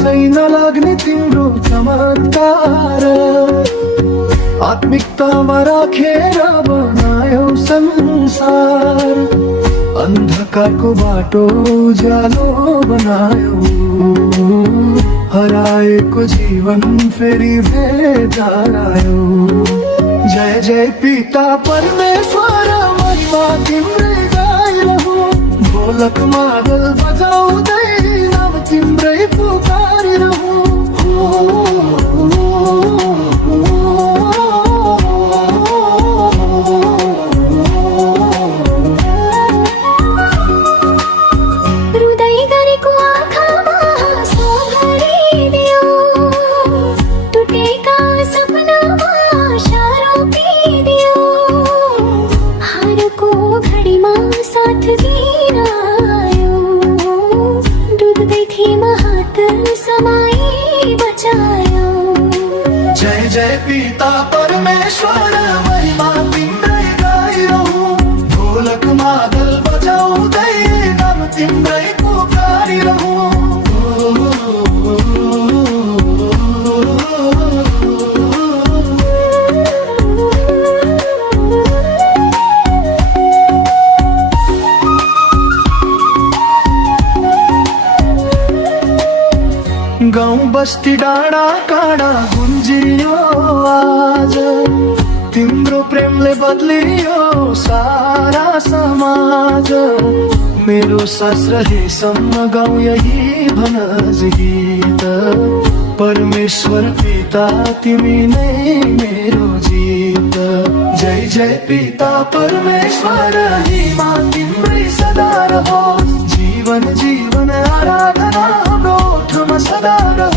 आशै नलाग्ने तिम्रो चमत्कार, आत्मिकतामा राखेर बनायौ संसार, अन्धकारको बाटो उज्यालो बनायौ, हराएको जीवन फेरि भेटायौ। जय जय पिता परमेश्वर, महिमा तिम्रै गाइरहु, ढोलक मादल बजाउँदै नाम तिम्रै पुकारिरहु। रुँदै गरेको आँखामा आँसु भरिदियो, टुटेका सपनामा आशा रोपिदियो, हारको घडीमा साथ दिन आयो, डुब्दै थिएमा हात समाई बचायो। जय जय पिता परमेश्वर, महिमा तिम्रै गाइरहु, ढोलक मादल बजाउँदै नाम तिम्रै पुकारिरहु। गाउँ बस्ती डाँडा काँडा गुन्जियो आज, तिम्रो प्रेमले बदलियो सारा समाज। मेरो सास रहेसम्म गाउँ यही भनज गीत, परमेश्वर पिता तिमी नै मेरो जीत। जय जय पिता परमेश्वर, महिमा तिम्रै सदा रहोस्, जीवन जीवन आराधना हाम्रो ओठमा सदा रहोस्।